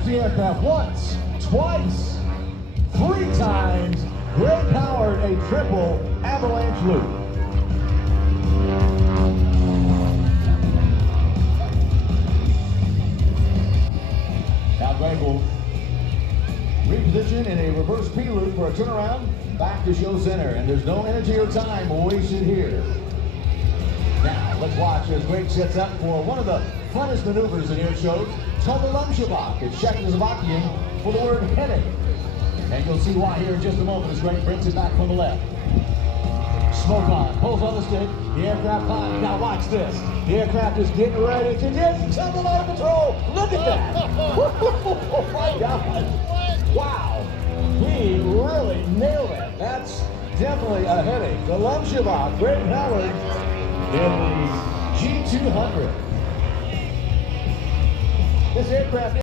That's the aircraft once, twice, 3 times. Great powered a triple avalanche loop. Now Greg will reposition in a reverse P loop for a turnaround back to show center, and there's no energy or time wasted here. Now let's watch as Greg sets up for one of the funnest maneuvers in air shows, Total Lumshabach. It's Czechoslovakian for the word headache. And you'll see why here in just a moment as Greg brings it back from the left. Smoke on, pulls on the stick, the aircraft climbs. Now watch this. The aircraft is getting ready to just tumble out of control. Look at that. Oh my God. Wow. He really nailed it. That's definitely a headache. The Lumshabach, Greg Howard in the G200. This aircraft